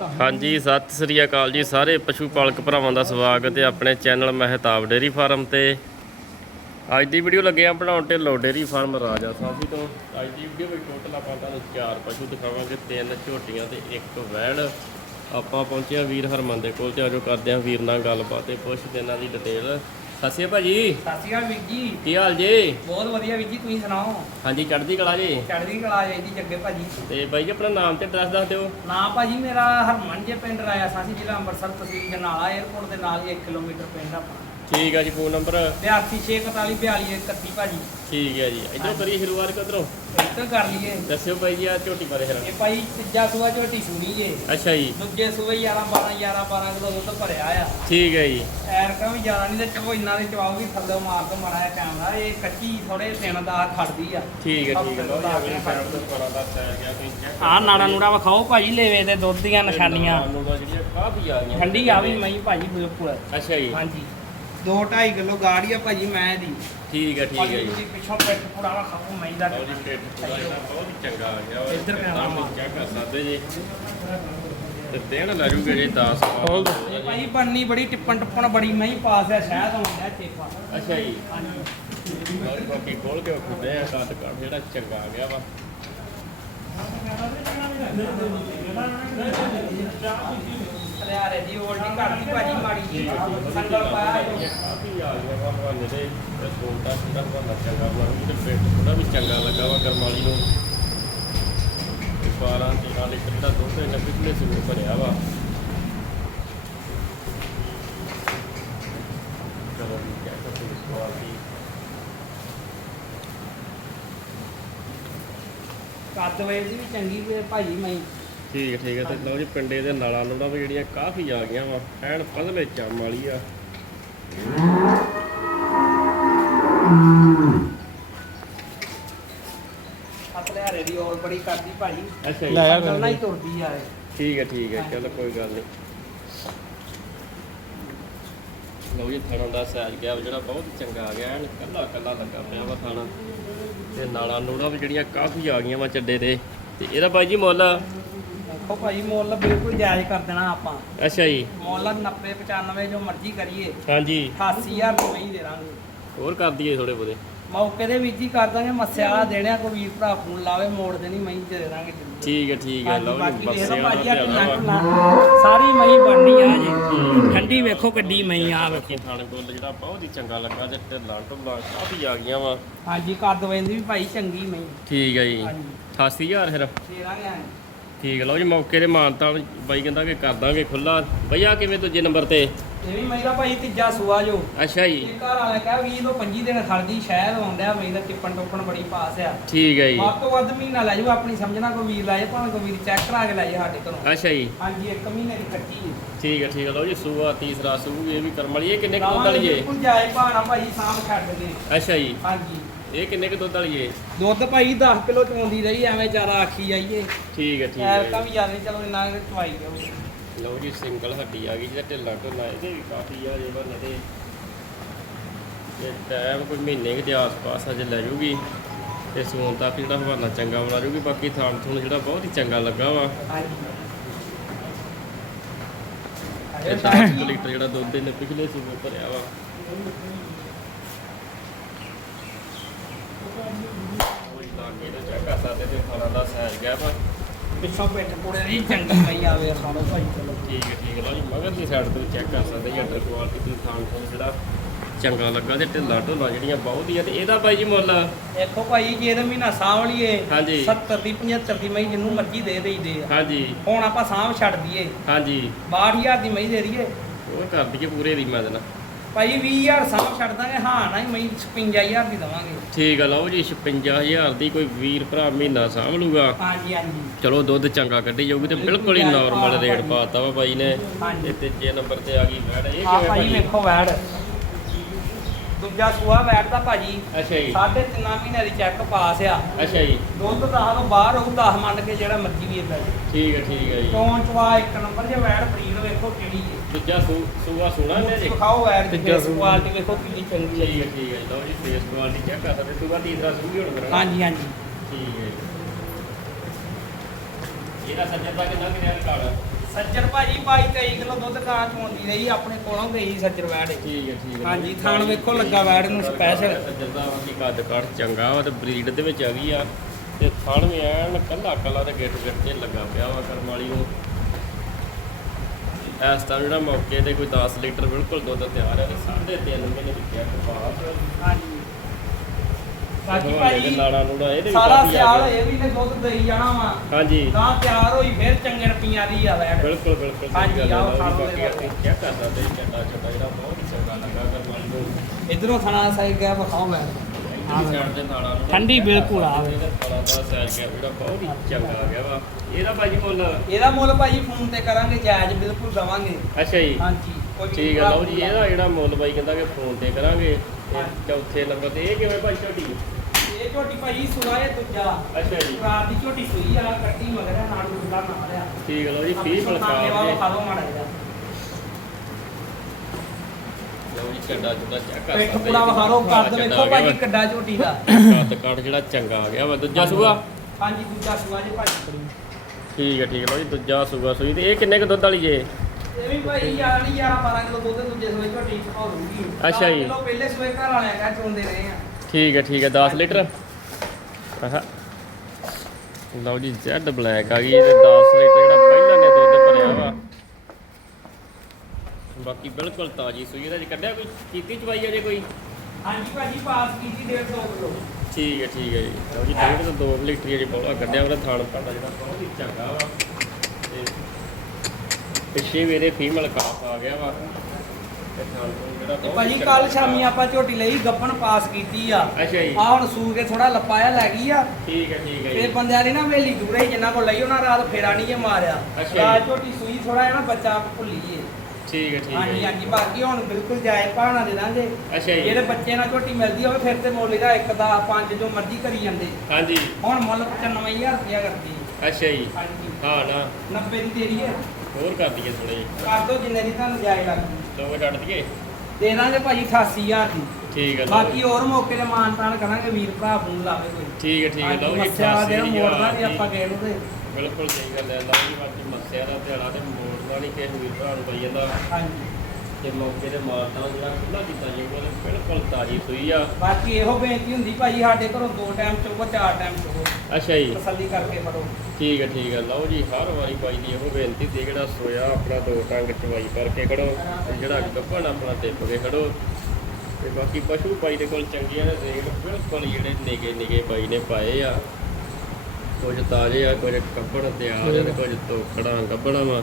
ਹਾਂਜੀ, ਸਤਿ ਸ੍ਰੀ ਅਕਾਲ ਜੀ ਸਾਰੇ ਪਸ਼ੂ ਪਾਲਕ ਭਰਾਵਾਂ ਦਾ ਸਵਾਗਤ ਹੈ ਆਪਣੇ ਚੈਨਲ ਮਹਿਤਾਬ ਡੇਰੀ ਫਾਰਮ ਤੇ। ਅੱਜ ਦੀ ਵੀਡੀਓ ਲੱਗੇ ਆ ਬਣਾਉਣ ਢਿੱਲੋਂ ਡੇਰੀ ਫਾਰਮ ਰਾਜਾ ਸਾਹੀ ਤੋਂ। ਅੱਜ ਦੀ ਵੀਡੀਓ ਵਿੱਚ ਟੋਟਲ ਆਪਾਂ ਤੁਹਾਨੂੰ ਚਾਰ ਪਸ਼ੂ ਦਿਖਾਵਾਂਗੇ, ਤਿੰਨ ਝੋਟੀਆਂ ਤੇ ਇੱਕ ਵੈੜ ਆਪਾਂ ਪਹੁੰਚਿਆ ਵੀਰ ਹਰਮਨ ਦੇ ਕੋਲ ਤੇ ਆਜੋ ਕਰਦੇ ਆ ਵੀਰ ਨਾਲ ਗੱਲਬਾਤ ਤੇ ਪੁੱਛਦੇ ਇਹਨਾਂ ਦੀ ਡਿਟੇਲ ਸਤਿ ਸ਼੍ਰੀ ਅਕਾਲ ਭਾਜੀ। ਸਤਿ ਸ਼੍ਰੀ ਅਕਾਲ ਵੀਰ ਜੀ। ਕੀ ਹਾਲ ਜੀ? ਬਹੁਤ ਵਧੀਆ ਵੀਰ ਜੀ ਤੁਸੀਂ ਸੁਣਾਓ? ਹਾਂਜੀ ਚੜ੍ਹਦੀ ਕਲਾ ਜੀ। ਚੜ੍ਹਦੀ ਕਲਾ ਜਾਈਦੀ ਜੱਗੇ ਭਾਜੀ। ਤੇ ਬਾਈ ਜੀ ਆਪਣਾ ਨਾਮ ਤੇ ਐਡਰੈਸ ਦੱਸ ਦਿਓ। ਨਾਂ ਭਾਜੀ ਮੇਰਾ ਹਰਮਨ ਜੇ ਪਿੰਡ ਰਾਇਆ ਸਾਸੀ ਜ਼ਿਲ੍ਹਾ ਅੰਮ੍ਰਿਤਸਰ ਤਹਿਸੀਲ ਜਨਾਲਾ 에ਅਰਪੋਰਟ ਦੇ ਨਾਲ ਹੀ 1 ਕਿਲੋਮੀਟਰ ਪਿੰਡ ਆਪਣਾ। ਠੀਕ ਆ ਜੀ ਫੋਨ ਨੰਬਰ 864142 ਭਾਜੀ। ਠੀਕ ਹੈ ਜੀ। ਇਧਰੋਂ ਕਰੀਏ ਸ਼ੁਰੂਆਤ ਕਦਰੋਂ ਇੱਧਰ ਕਰ ਲਈਏ। ਦੱਸਿਓ ਬਾਈ ਜੀ ਆ ਝੋਟੀ ਬਾਰੇ ਫਿਰ ਇਹ ਭਾਈ ਤੀਜਾ ਸੂਆ ਝੋਟੀ ਸੂਣੀ ਜੇ ਅੱਛਾ ਜੀ। ਦੂਜੇ ਸੂਏ 11 12 11 12 ਕਿਲੋ ਦੁੱਧ ਭਰਿਆ ਆ। ਠੀਕ ਹੈ ਜੀ। ਐਰਕਾ ਵੀ ਜ਼ਿਆਦਾ ਨਹੀਂ ਤੇ ਚਲੋ ਇੰਨਾ ਦੇ ਚਵਾਉ ਵੀ ਥੱਲੇ ਮਾਰ ਕੇ ਮਾਰਾ ਹੈ ਕੈਮਰਾ ਇਹ ਕੱਚੀ ਥੋੜੇ ਦਿਨ ਦਾ ਖੜਦੀ ਆ। ਠੀਕ ਹੈ ਠੀਕ ਹੈ ਦਾ ਆਹ ਨਾੜਾ ਨੂੜਾ ਵਿਖਾਓ ਭਾਜੀ ਲੇਵੇ ਤੇ ਦੁੱਧ ਦੀਆਂ ਨਿਸ਼ਾਨੀਆਂ। ਦਾ ਆ ਠੰਡੀ ਆ ਵੀ ਮਈ ਭਾਜੀ ਬਿਲਕੁਲ। ਅੱਛਾ ਜੀ। ਹਾਂਜੀ। 2.5 ਕਿਲੋ ਗਾੜੀ ਆ ਭਾਜੀ ਮੈਂ ਦੀ ਠੀਕ ਹੈ ਠੀਕ ਹੈ ਜੀ ਤੁਸੀਂ ਪਿੱਛੋਂ ਪਿੱਠ ਪੂਰਾ ਖਾਓ ਮਈ ਦਾ ਲਓ ਜੀ ਪੇਟ ਪੂਰਾ ਜਿਹੜਾ ਬਹੁਤ ਹੀ ਚੰਗਾ ਆ ਗਿਆ। ਇੱਧਰ ਚੈੱਕ ਕਰ ਸਕਦੇ ਜੀ ਤੇ ਦੇਣ ਲੈ ਜੂਗੇ ਜੀ 10 ਖੋਲ ਦੋ ਭਾਜੀ ਬਣਨੀ ਬੜੀ ਟਿੱਪਣ ਟੱਪਣ ਬੜੀ ਮਈ ਪਾਸ ਆ ਸ਼ਾਇਦ ਆਉਂਦਾ ਚੇਪਾ ਅੱਛਾ ਜੀ ਹਾਂਜੀ ਬਾਕੀ ਖੋਲ ਕੇ ਖੁੱਲੇ ਆ ਕੱਦ ਕੱਦ ਜਿਹੜਾ ਚੰਗਾ ਆ ਗਿਆ ਵਾ ਕਰਦੀ ਭਾਜੀ ਮਾੜੀ ਜੀ। ਸੰਗਲ ਪਾਇਆ ਵਾ ਚੰਗਾ ਬਣਾ ਤੇ ਪੇਟ ਥੋੜਾ ਵੀ ਚੰਗਾ ਲੱਗਾ ਵਾ ਕਰਮਾਲੀ ਨੂੰ। ਤੇ 12 13 ਲੀਟਰ ਦਾ ਦੁੱਧ ਇਹਨਾਂ ਪਿਛਲੇ ਸੂਏ ਭਰਿਆ ਵਾ। ਚਲੋ ਜੀ ਕਿਆ ਕਰਦੇ ਇਸ ਕੁਆਲਿਟੀ ਕੱਦ ਵੇ ਦੀ ਵੀ ਚੰਗੀ ਵੀ ਭਾਜੀ ਮਈ। ਠੀਕ ਹੈ ਠੀਕ ਹੈ। ਤੇ ਲਓ ਜੀ ਪਿੰਡੇ ਦੇ ਨਾਲਾਂ ਨੂੜਾਂ ਵੀ ਜਿਹੜੀਆਂ ਕਾਫੀ ਆ ਗਈਆਂ ਵਾ। ਐਨ ਫਸਲੇ ਚੰਮ ਵਾਲੀ ਆ। ਹਰਿਆਰੇ ਦੀ ਔਲ ਬੜੀ ਕਰਦੀ ਭਾਜੀ ਅੱਛਾ ਜੀ। ਸੰਗਲ ਨਾਲ ਹੀ ਤੁਰਦੀ ਆ ਇਹ। ਠੀਕ ਹੈ ਠੀਕ ਹੈ। ਚਲੋ ਕੋਈ ਗੱਲ ਨਹੀਂ। ਲਓ ਜੀ ਥਾਣਾ ਦਾ ਸਾਈਜ਼ ਗਿਆ ਵਾ ਜਿਹੜਾ ਬਹੁਤ ਚੰਗਾ ਆ ਗਿਆ। ਐਨ ਕੱਲਾ ਕੱਲਾ ਲੱਗਾ ਪਿਆ ਵਾ ਥਾਣਾ। ਤੇ ਨਾਲਾਂ ਨੂੜਾਂ ਵੀ ਜਿਹੜੀਆਂ ਕਾਫੀ ਆ ਗਈਆਂ ਵਾ ਚੱਡੇ ਤੇ ਤੇ ਇਹਦਾ ਬਾਈ ਜੀ ਮੁੱਲ? ਦੇਖੋ ਭਾਜੀ ਮੁੱਲ ਬਿਲਕੁਲ ਜਾਇਜ਼ ਕਰ ਦੇਣਾ ਆਪਾਂ। ਅੱਛਾ ਜੀ। ਮੁੱਲ 90 95 ਜੋ ਮਰਜ਼ੀ ਕਰੀਏ ਹਾਂਜੀ। 88000 ਦੀ ਨਹੀਂ ਦੇ ਦਾਂਗੇ। ਹੋਰ ਕਰ ਦਈਏ ਥੋੜੇ ਬੋਦੇ ਮੌਕੇ ਦੇ ਵਿੱਚ ਹੀ ਕਰ ਦਾਂਗੇ ਮੱਸਿਆ ਵਾਲਾ ਦੇਣਿਆ ਕੋਈ ਵੀਰ ਭਰਾ ਫੋਨ ਲਾਵੇ ਮੋੜ ਦੇਣੀ ਮਹੀਂ ਦੇ ਦਾਂਗੇ ਠੀਕ ਹੈ ਠੀਕ ਹੈ ਹਾਂਜੀ, ਲਓ ਜੀ ਬਾਕੀ ਬੱਸੇ ਦੇਖ ਲਓ ਵਾਲਾ ਭਾਜੀ ਆ ਧਿਆਨ ਕਿੰਨਾ ਵਾ। ਕਿੰਨਾ ਸਾਰੀ ਮਹੀਂ ਬਣਨੀ ਆ ਜੀ। ਠੰਡੀ ਵੇਖੋ ਕਿੱਡੀ ਮਹੀਂ ਆ ਵੇਖੋ। ਬਾਕੀ ਥਾਣੇ ਬੁੱਲ ਜਿਹੜਾ ਬਹੁਤ ਹੀ ਚੰਗਾ ਲੱਗਾ ਤੇ ਢਿੱਲਾਂ ਢੁੱਲਾਂ ਕਾਫੀ ਆ ਗਈਆਂ ਵਾ। ਹਾਂਜੀ ਕੱਦ ਵੈਂਦੀ ਵੀ ਭਾਈ ਚੰਗੀ ਮਹੀਂ। ਠੀਕ ਹੈ ਜੀ। ਹਾਂਜੀ। 88000 ਫਿਰ। ਦੇ ਦਾਂਗੇ ਹਾਂਜੀ। ਠੀਕ ਹੈ ਲਓ ਜੀ ਮੌਕੇ ਦੇ ਮਾਨਤਾ ਬਾਈ ਕਹਿੰਦਾ ਕਿ ਕਰ ਦਾਂਗੇ ਖੁੱਲਾ ਭਈਆ ਕਿਵੇਂ ਦੂਜੇ ਨੰਬਰ ਤੇ ਇਹ ਵੀ ਮਹੀਂ ਦਾ ਭਾਈ ਤੀਜਾ ਸੂਆ ਜੋ ਅੱਛਾ ਜੀ ਇਹ ਘਰ ਵਾਲੇ ਕਹਿ 20 ਤੋਂ 25 ਦਿਨ ਖੜਦੀ ਸ਼ਹਿਰ ਆਉਂਦਾ ਮਹੀਂ ਦਾ ਟਿੱਪਣ ਟੋਪਣ ਬੜੀ ਪਾਸ ਆ ਠੀਕ ਹੈ ਜੀ ਵੱਧ ਤੋਂ ਵੱਧ ਮਹੀਨਾ ਲੈ ਜਾਓ ਆਪਣੀ ਸਮਝਣਾ ਕੋਈ ਵੀਰ ਲਾਏ ਭਾਵੇਂ ਕੋਈ ਵੀਰ ਚੈੱਕ ਕਰਾ ਕੇ ਲਾਏ ਸਾਡੇ ਘਰੋਂ ਅੱਛਾ ਜੀ ਹਾਂਜੀ ਇੱਕ ਮਹੀਨੇ ਦੀ ਕੱਟੀ ਹੈ ਠੀਕ ਹੈ ਠੀਕ ਹੈ ਲਓ ਜੀ ਸੂਆ ਤੀਸਰਾ ਸੂ ਇਹ ਵੀ ਕਰਮ ਵਾਲੀ ਇਹ ਕਿੰਨੇ ਕੁ ਦੁੱਧ ਵਾਲੀ ਏ ਬਿਲਕੁਲ ਜਾਏ ਭਾਣਾ ਭਾਈ ਸਾਂਭ ਛੱਡ ਦੇ ਅੱਛਾ ਜੀ ਹਾਂਜੀ ਇਹ ਕਿੰਨੇ ਕੁ ਦੁੱਧ ਵਾਲੀ ਏ? ਦੁੱਧ ਭਾਈ 10 ਕਿਲੋ ਚੋਂਦੀ ਰਹੀ ਐਵੇਂ ਜ਼ਿਆਦਾ ਆਖੀ ਜਾਈਏ। ਠੀਕ ਹੈ ਠੀਕ ਐਰ ਹੈ ਵੀ ਜ਼ਿਆਦਾ ਨੀ, ਚਲੋ ਇੰਨਾ ਕੁ ਚਵਾਈ ਜਾਓ। ਜੀ। ਲਓ ਜੀ ਸਿੰਗਲ ਹੱਡੀ ਆ ਗਈ ਜਿਹਦਾ ਢਿੱਲਾ ਢੁੱਲਾ ਇਹਦੇ ਵੀ ਕਾਫੀ ਆ ਜੇ ਬੰਨੇ ਤੇ ਇਹ ਟਾਈਮ ਕੋਈ ਮਹੀਨੇ ਕੁ ਦੇ ਆਸ-ਪਾਸ ਅਜੇ ਲੈ ਜੂਗੀ। ਤੇ ਸੂਨ ਤੱਕ ਜਿਹੜਾ ਹਵਾਨਾ ਚੰਗਾ ਬਣਾ ਜੂਗੀ ਬਾਕੀ ਥਾਣ ਥੂਣ ਜਿਹੜਾ ਬਹੁਤ ਹੀ ਚੰਗਾ ਲੱਗਾ ਵਾ। ਤੇ 10 ਲੀਟਰ ਜਿਹੜਾ ਦੁੱਧ ਇਹਨੇ ਪਿਛਲੇ ਸੂਬੇ ਭਰਿਆ ਵਾ। ਕੋਈ ਲਾਗੇ ਤੇ ਚੈੱਕ ਕਰ ਸਕਦੇ ਤੇ ਖਾਣਾ ਦਾ ਸਾਈਜ਼ ਗਿਆ ਵਾ। ਪਿੱਛੋਂ ਪਿੱਠ ਪੂੜੇ ਦੀ ਚੰਗੀ ਪਈ ਆਵੇ ਸਾਡੋ ਭਾਈ ਚਲੋ। ਠੀਕ ਹੈ ਠੀਕ ਹੈ। ਲਓ ਜੀ ਮਗਰ ਦੀ ਸਾਈਡ ਤੋਂ ਚੈੱਕ ਕਰ ਸਕਦੇ ਜੀ ਅੰਡਰ ਕੁਆਲਿਟੀ ਦੀ ਥਾਂ ਤੋਂ ਜਿਹੜਾ ਚੰਗਾ ਲੱਗਾ ਤੇ ਢਿੱਲਾ ਢੋਲਾ ਜਿਹੜੀਆਂ ਬਹੁਤ ਹੀ ਆ ਤੇ ਇਹਦਾ ਬਾਈ ਜੀ ਮੁੱਲ? ਦੇਖੋ ਭਾਈ ਜੇ ਇਹਦਾ ਮਹੀਨਾ ਸਾਂਭ ਲਈਏ। ਹਾਂਜੀ। 70 ਦੀ 75 ਦੀ ਮਈ ਜਿੰਨੂੰ ਮਰਜ਼ੀ ਦੇ ਦੇਈਦੇ ਆ। ਹਾਂਜੀ। ਹੁਣ ਆਪਾਂ ਸਾਂਭ ਛੱਡ ਦਈਏ। ਹਾਂਜੀ। 62000 ਦੀ ਮਈ ਦੇ ਦਈਏ। ਉਹ ਕਰ ਦਈਏ ਪੂਰੇ ਦੀ ਮੈਂ ਭਾਈ 20000 ਸਾਂਭ ਛੱਡ ਦਾਂਗੇ ਹਾਂ ਨਾ ਮਈ 55000 ਦੀ ਦਵਾਂਗੇ। ਠੀਕ ਆ ਲਓ ਜੀ 56000 ਦੀ ਕੋਈ ਵੀਰ ਭਰਾ ਮਹੀਨਾ ਸਾਂਭ ਲੂਗਾ। ਹਾਂਜੀ ਹਾਂਜੀ। ਚਲੋ ਦੁੱਧ ਚੰਗਾ ਕੱਢੀ ਜਾਊਗੀ ਤੇ ਬਿਲਕੁਲ ਹੀ ਨਾਰਮਲ ਰੇਟ ਪਾਤਾ ਵਾ ਬਾਈ ਨੇ। ਤੇ ਤੀਜੇ ਨੰਬਰ ਤੇ ਆ ਗਈ ਵੈੜ ਇਹ ਆ ਕਿਵੇਂ ਭਾਈ ਭਾਈ? ਵੇਖੋ ਵੈੜ। ਦੂਜਾ ਸੂਆ ਵੈੜ ਦਾ ਭਾਜੀ। ਅੱਛਾ ਜੀ। ਸਾਢੇ ਤਿੰਨਾਂ ਮਹੀਨੇ ਦੀ ਚੈੱਕ ਪਾਸ ਆ। ਅੱਛਾ ਜੀ। ਦੁੱਧ ਦਸ ਤੋਂ ਬਾਹਰ ਹੋਊ 10 ਮੰਨ ਕੇ ਜਿਹੜਾ ਮਰਜ਼ੀ ਵੀਰ ਲੈ ਜਾਏ ਠੀਕ ਹੈ ਠੀਕ ਹੈ ਜੀ। ਚੋਂ ਚਵਾ ਇੱਕ ਨੰਬਰ ਜੇ ਵੈੜ ਬਰੀਡ ਵੇਖੋ ਕਿਹੜੀ ਹੈ। ਦੂਜਾ ਸੂ ਸੂਆ ਸੋਣਾ ਨੇ ਜੀ? ਵਿਖਾਓ ਵੈੜ ਦੀ ਤੀਜਾ ਫੇਸ। ਕੁਆਲਿਟੀ ਵੇਖੋ ਕਿੰਨੀ ਚੰਗੀ ਠੀਕ ਹੈ ਹੈ ਠੀਕ ਹੈ ਲਓ ਜੀ ਫੇਸ ਕੁਆਲਿਟੀ ਚੈੱਕ ਕਰ ਸਕਦੇ ਸੂਆ ਤੀਸਰਾ ਸੂ ਵੀ ਹੁਣ ਕਰਾਂਗੇ ਹਾਂਜੀ ਹਾਂਜੀ। ਠੀਕ ਹੈ। ਇਹਦਾ ਸੱਜਣ ਦਾ ਕਿੰਨਾ ਕਿੰਨਾ ਰਿਕਾਰਡ ਸੱਜਾ 22 23 ਕਿਲੋ ਦੁੱਧ ਗਾਂ ਚੋਂਦੀ ਰਹੀ ਆਪਣੇ ਕੋਲੋਂ ਗਈ ਸੱਜਰ ਵੈੜ ਠੀਕ ਹੈ ਠੀਕ ਹੈ। ਹਾਂਜੀ, ਥਣ ਵੇਖੋ ਲੱਗਾ ਵੈੜ ਨੂੰ special। ਜਿੱਦਾਂ ਅਸੀਂ ਕੱਦ ਕੱਟ ਚੰਗਾ ਵਾ ਤੇ ਬਰੀਡ ਦੇ ਵਿੱਚ ਆ ਗਈ ਆ। ਤੇ ਥਣ ਵੀ ਐਨ ਕੱਲਾ ਕੱਲਾ ਤੇ ਗਿੱਟ ਗਿੱਟ ਤੇ ਲੱਗਾ ਪਿਆ ਵਾ ਕਰਮ ਵਾਲੀ ਨੂੰ। ਇਸ ਤਰ੍ਹਾਂ ਜਿਹੜਾ ਮੌਕੇ ਤੇ ਕੋਈ 10 ਲੀਟਰ ਬਿਲਕੁਲ ਦੁੱਧ ਤਿਆਰ ਹੈ ਤੇ ਸਾਢੇ ਤਿੰਨ ਮਹੀਨੇ ਦੀ ਕਿਆ ਕਪਾਸ ਹਾਂਜੀ। ਬਾਕੀ ਭਾਈ ਦੇ ਨਾੜਾਂ ਨੂੜਾਂ ਇਹਦੇ ਵੀ ਸਾਰਾ ਕਾਫੀ ਆ ਸਿਆਲ। ਇਹ ਵੀ ਨੇ ਦੁੱਧ ਦੇਈ ਜਾਣਾ ਵਾ। ਹਾਂਜੀ। ਗਾਂ ਤਿਆਰ ਹੋਈ ਫਿਰ ਚੰਗੇ ਰੁਪਈਆਂ ਦੀ ਆ ਵੈੜ ਬਿਲਕੁਲ ਬਿਲਕੁਲ ਹਾਂਜੀ, ਆਓ ਹੈ ਖਾ ਲਓ ਬਾਕੀ ਅਸੀਂ ਕੀ ਕਰਦਾ ਤੇ ਚੱਡਾ ਚੱਡਾ ਜਿਹੜਾ ਬਹੁਤ ਚੰਗਾ ਲੱਗਾ ਕਰਮ ਨੂੰ। ਇਧਰੋਂ ਥਣਾ ਸਾਈ ਗਿਆ ਵਿਖਾਓ ਵੈੜ ਇੱਧਰਲੀ ਸਾਈਡ ਠੰਡੀ ਬਿਲਕੁਲ ਆ। ਇਹਦਾ ਥੋੜਾ ਦਾ ਸੈਲ ਗਿਆ ਜਿਹੜਾ ਬਹੁਤ ਹੀ ਚੰਗਾ ਆ ਗਿਆ ਵਾ। ਇਹਦਾ ਭਾਜੀ ਮੁੱਲ? ਇਹਦਾ ਮੁੱਲ ਭਾਈ ਫੋਨ ਤੇ ਕਰਾਂਗੇ ਜਾਇਜ਼ ਬਿਲਕੁਲ ਦਵਾਂਗੇ। ਅੱਛਾ ਜੀ। ਹਾਂਜੀ ਕੋਈ ਠੀਕ ਹੈ ਲਓ ਜੀ ਇਹਦਾ ਜਿਹੜਾ ਮੁੱਲ ਬਾਈ ਕਹਿੰਦਾ ਕਿ ਫੋਨ ਤੇ ਕਰਾਂਗੇ ਹਾਂਜੀ। ਚੌਥੇ ਨੰਬਰ ਤੇ। ਇਹ ਕਿਵੇਂ ਭਾਈ ਛੋਟੀ? ਇਹ ਝੋਟੀ ਭਾਈ ਸੁਣਾ ਇਹ ਦੂਜਾ। ਅੱਛਾ ਜੀ। ਰਾਤ ਦੀ ਝੋਟੀ ਸੂਈ ਆ ਕੱਟੀ ਮਗਰ ਆ, ਨਾਲ ਦੁੱਧਾ ਨਾਲ ਆ। ਠੀਕ ਹੈ ਲਓ ਜੀ 30 ਵਾਲਾ ਬਲਕਾਰ ਖਾ ਲਓ ਮਾੜਾ ਜਿਹਾ। ਲਓ ਜੀ ਚੱਡਾ ਚੁੱਡਾ ਚੈੱਕ ਕਰ ਪਿੱਠ ਸਕਦੇ ਪੁੜਾ ਜੀ। ਵਹਾਰੋ ਹਾਂ, ਕੱਦ ਚੱਡਾ ਵੇਖੋ ਆ ਗਿਆ ਭਾਈ ਵਾ। ਕਿੱਡਾ ਝੋਟੀ ਦਾ। ਕੱਦ ਕੱਟ ਜਿਹੜਾ ਚੰਗਾ ਆ ਗਿਆ ਵਾ ਦੂਜਾ ਸੂਆ? ਹਾਂਜੀ ਦੂਜਾ ਸੂਆ ਜੀ ਭਾਈ ਠੀਕ ਹੈ ਠੀਕ ਹੈ ਲਓ ਜੀ ਦੂਜਾ ਸੂਆ ਸੂਈ ਤੇ ਇਹ ਕਿੰਨੇ ਕ ਦੁੱਧ ਵਾਲੀ ਜੇ? ਇਹ ਵੀ ਭਾਈ ਯਾਰ ਨਹੀਂ 11 12 ਕਿਲੋ ਦੁੱਧ ਦੂਜੇ ਸੂਏ ਝੋਟੀ ਚ ਹੋਊਗੀ। ਅੱਛਾ ਜੀ। ਕਿਲੋ ਪਹਿਲੇ ਸੂਏ ਘਰ ਵਾਲਿਆਂ ਕਾ ਚੋਂਦੇ ਰਹੇ ਆ। ਠੀਕ ਹੈ ਠੀਕ ਹੈ 10 ਲੀਟਰ? ਆਹ। ਲਓ ਜੀ ਜ਼ੈਡ ਬਲੈਕ ਆ ਗਈ ਇਹਦੇ 10 ਲੀਟਰ ਜਿਹੜਾ ਪਹਿਲਾਂ ਨੇ ਦੁੱਧ ਭਰਿਆ ਵਾ ਬਾਕੀ ਬਿਲਕੁਲ ਤਾਜੀ ਸੂਈ ਇਹਦਾ ਜੀ ਕੱਢਿਆ ਕੋਈ? ਕੀਤੀ ਚਵਾਈ ਅਜੇ ਕੋਈ? ਹਾਂਜੀ ਭਾਜੀ ਪਾਸ ਕੀਤੀ 150 ਕਿਲੋ। ਠੀਕ ਹੈ ਠੀਕ ਹੈ ਜੀ। ਲਓ ਜੀ ਡੇਢ ਤੋਂ 2 ਲੀਟਰ ਜਿਹੜੀ ਬੋਲਾ ਕੱਢਿਆ ਉਹਦਾ ਥਾਣ ਭਾਂਡਾ ਜਿਹੜਾ ਬਹੁਤ ਹੀ ਚੰਗਾ ਵਾ। ਤੇ ਪਿੱਛੇ ਵੀ ਇਹਦੇ ਫੀਮੇਲ ਕਾਫ ਆ ਗਿਆ ਵਾ। ਤੇ ਥਾਣ ਤੋਂ ਜਿਹੜਾ ਤੇ ਬਹੁਤ ਭਾਜੀ ਕੱਲ ਸ਼ਾਮੀ ਆਪਾਂ ਝੋਟੀ ਲਈ ਗੱਪਣ ਪਾਸ ਕੀਤੀ ਆ। ਅੱਛਾ ਜੀ। ਆ ਹੁਣ ਸੂ ਕੇ ਥੋੜਾ ਲੱਪਾਇਆ ਲੈ ਗਈ ਆ। ਠੀਕ ਹੈ ਠੀਕ ਹੈ ਤੇ ਜੀ। ਬੰਦਿਆਂ ਦੀ ਨਾ ਵੇਲੀ ਦੂਰੇ ਜਿੰਨਾ ਕੋਲ ਲਈ ਉਹਨਾਂ ਰਾਤ ਫੇਰਾ ਨਹੀਂ ਮਾਰਿਆ। ਅੱਛਾ ਜੀ। ਰਾਤ ਝੋਟੀ ਸੂਈ ਥੋੜਾ ਜਿਹਾ ਨਾ ਬੱਚਾ ਭੁੱਲੀਏ ਠੀਕ ਹੈ ਠੀਕ ਹੈ ਹਾਂਜੀ ਜੀ। ਹਾਂਜੀ ਬਾਕੀ ਹੁਣ ਬਿਲਕੁਲ ਜਾਇਜ਼ ਭਾਣਾ ਦੇ ਦਾਂਗੇ। ਅੱਛਾ ਜੀ। ਜਿਹੜੇ ਬੱਚੇ ਨਾਲ ਝੋਟੀ ਮਿਲਦੀ ਹੋਵੇ ਫਿਰ ਤੇ ਮੁੱਲ ਇਹਦਾ ਇੱਕ ਦਾ ਪੰਜ ਜੋ ਮਰਜ਼ੀ ਕਰੀ ਜਾਂਦੇ। ਹਾਂਜੀ। ਹੁਣ ਮੁੱਲ 95000 ਰੁਪਇਆ ਕਰਦੀ ਅੱਛਾ ਜੀ। ਹਾਂਜੀ। ਹਾਂ ਨਾ। 90 ਦੀ ਦੇਰੀ ਹੈ। ਹੋਰ ਕਰ ਦਈਏ ਥੋੜੇ ਜਿਹੇ। ਕਰ ਦੋ ਜਿੰਨੇ ਦੀ ਤੁਹਾਨੂੰ ਜਾਇਜ਼ ਲੱਗਦੀ। ਲੋ ਛੱਡ ਦਈਏ। ਦੇ ਦਾਂਗੇ ਭਾਜੀ 88000 ਦੀ। ਠੀਕ ਹੈ ਬਾਕੀ ਜੀ। ਹੋਰ ਮੌਕੇ ਤੇ ਮਾਨ ਤਾਨ ਕਰਾਂਗੇ ਵੀਰ ਭਰਾ ਫੋਨ ਲਾਵੇ ਕੋਈ। ਠੀਕ ਹੈ ਠੀਕ ਹੈ ਲਓ ਜੀ ਮੱਸਿਆ ਦੇ ਮੋੜਨਾ ਵੀ 88,000 ਆਪਾਂ ਗਏ ਨੂੰ ਤੇ। ਬਿਲਕੁਲ ਸਹੀ ਗੱਲ ਹੈ ਲਓ ਜੀ ਬਾਕੀ ਮੱਸਿਆ ਦਾ ਦਿਹਾੜਾ ਤੇ ਮੋੜਨਾ ਨਹੀਂ ਕਿਸੇ ਵੀਰ ਭਰਾ ਨੂੰ ਪਈ ਜਾਂਦਾ। ਹਾਂਜੀ। ਤੇ ਮੌਕੇ ਤੇ ਮਾਰਤਾ ਜਿਹੜਾ ਖੁੱਲਾ ਕੀਤਾ ਜਾਊਗਾ ਤੇ ਬਿਲਕੁਲ ਤਾਜੀ ਸੂਈ ਆ। ਬਾਕੀ ਇਹੋ ਬੇਨਤੀ ਹੁੰਦੀ ਭਾਜੀ ਸਾਡੇ ਘਰੋਂ ਦੋ ਟਾਈਮ ਚੋਕੋ ਚਾਰ ਟਾਈਮ ਚੋਕੋ। ਅੱਛਾ ਜੀ। ਤਸੱਲੀ ਕਰਕੇ ਫੜੋ। ਠੀਕ ਹੈ ਠੀਕ ਹੈ ਲਓ ਜੀ ਹਰ ਵਾਰੀ ਬਾਈ ਦੀ ਇਹੋ ਬੇਨਤੀ ਤੇ ਜਿਹੜਾ ਸੋਇਆ ਆਪਣਾ ਦੋ ਟੰਗ ਚਵਾਈ ਕਰਕੇ ਖੜੋ ਤੇ ਜਿਹੜਾ ਗੱਭਣ ਆਪਣਾ ਟਿੱਪ ਕੇ ਖੜੋ। ਤੇ ਬਾਕੀ ਪਸ਼ੂ ਬਾਈ ਦੇ ਕੋਲ ਚੰਗੀਆਂ ਨੇ ਰੇਟ ਬਿਲਕੁਲ ਜਿਹੜੇ ਨਿਗੇ ਨਿਗੇ ਬਾਈ ਨੇ ਪਾਏ ਆ। ਕੁਝ ਤਾਜ਼ੇ ਆ ਕੁਝ ਕੱਪੜ ਤਿਆਰ ਆ ਤੇ ਕੁਝ ਤੋਕੜਾਂ ਗੱਭਣਾ ਵਾ।